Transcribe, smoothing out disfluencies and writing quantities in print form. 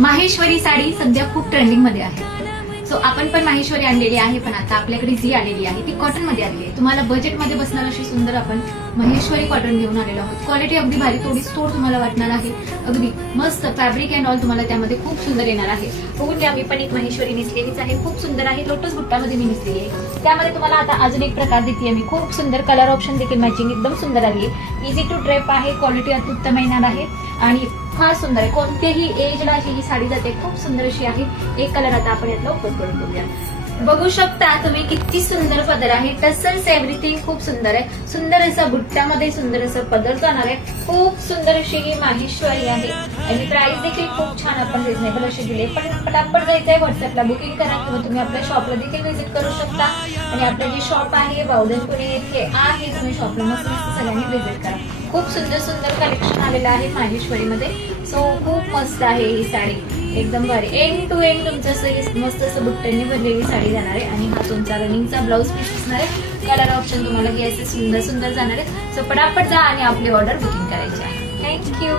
माहेश्वरी साडी सध्या खूप ट्रेंडिंग मध्ये आहे. सो आपण पण माहेश्वरी आणलेली आहे, पण आता आपल्याकडे जी आलेली आहे ती कॉटन मध्ये आलेली आहे. तुम्हाला बजेटमध्ये बसणार अशी सुंदर आपण माहेश्वरी कॉटन घेऊन आलेलो आहोत. क्वालिटी अगदी भारी, थोडी स्टोर तुम्हाला वाटणार आहे. अगदी मस्त फॅब्रिक अँड ऑल तुम्हाला त्यामध्ये खूप सुंदर येणार आहे. बघून घ्या, मी पण एक माहेश्वरी नेसलेलीच आहे. खूप सुंदर आहे. लोटस बुट्टामध्ये मी नेसलेली आहे. त्यामध्ये तुम्हाला आता अजून एक प्रकार देते मी. खूप सुंदर कलर ऑप्शन देखील मॅचिंग एकदम सुंदर आली आहे. इझी टू ड्रेप आहे. क्वालिटी अत्युत्तम येणार आहे आणि फार सुंदर आहे. कोणत्याही एजला ही साडी जाते. खूप सुंदर अशी आहे. एक कलर आता आपण यातला ओपन करून बघूया. बघू शकता तुम्ही किती सुंदर पदर आहे. टसल्स एव्हरीथिंग खूप सुंदर आहे. सुंदर असा बुट्ट्यामध्ये सुंदर असं पदर जाणार आहे. खूप सुंदर अशी ही माहेश्वरी आहे आणि प्राइस देखील खूप छान आपण रिझनेबल अशी दिली. पण पटापट जायचंय व्हॉट्सअपला बुकिंग करा किंवा तुम्ही आपल्या शॉपला देखील व्हिजिट करू शकता. आणि आपलं जे शॉप आहे बावधनपुरी येथे आहे. तुम्ही शॉपला मस्त सगळ्यांनी व्हिजिट करा. खूप सुंदर सुंदर कलेक्शन आलेलं आहे माहेश्वरीमध्ये. सो खूप मस्त आहे ही साडी, एकदम भारी. एंड टू एंड तुमचं असं मस्त असं बुट्ट्यांनी भरलेली साडी जाणार आहे आणि हा तुमचा रनिंगचा ब्लाऊज पीस असणार आहे. कलर ऑप्शन तुम्हाला हे असे सुंदर सुंदर जाणार आहे. सो पटापट जा आणि आपली ऑर्डर बुकिंग करायची आहे. थँक्यू.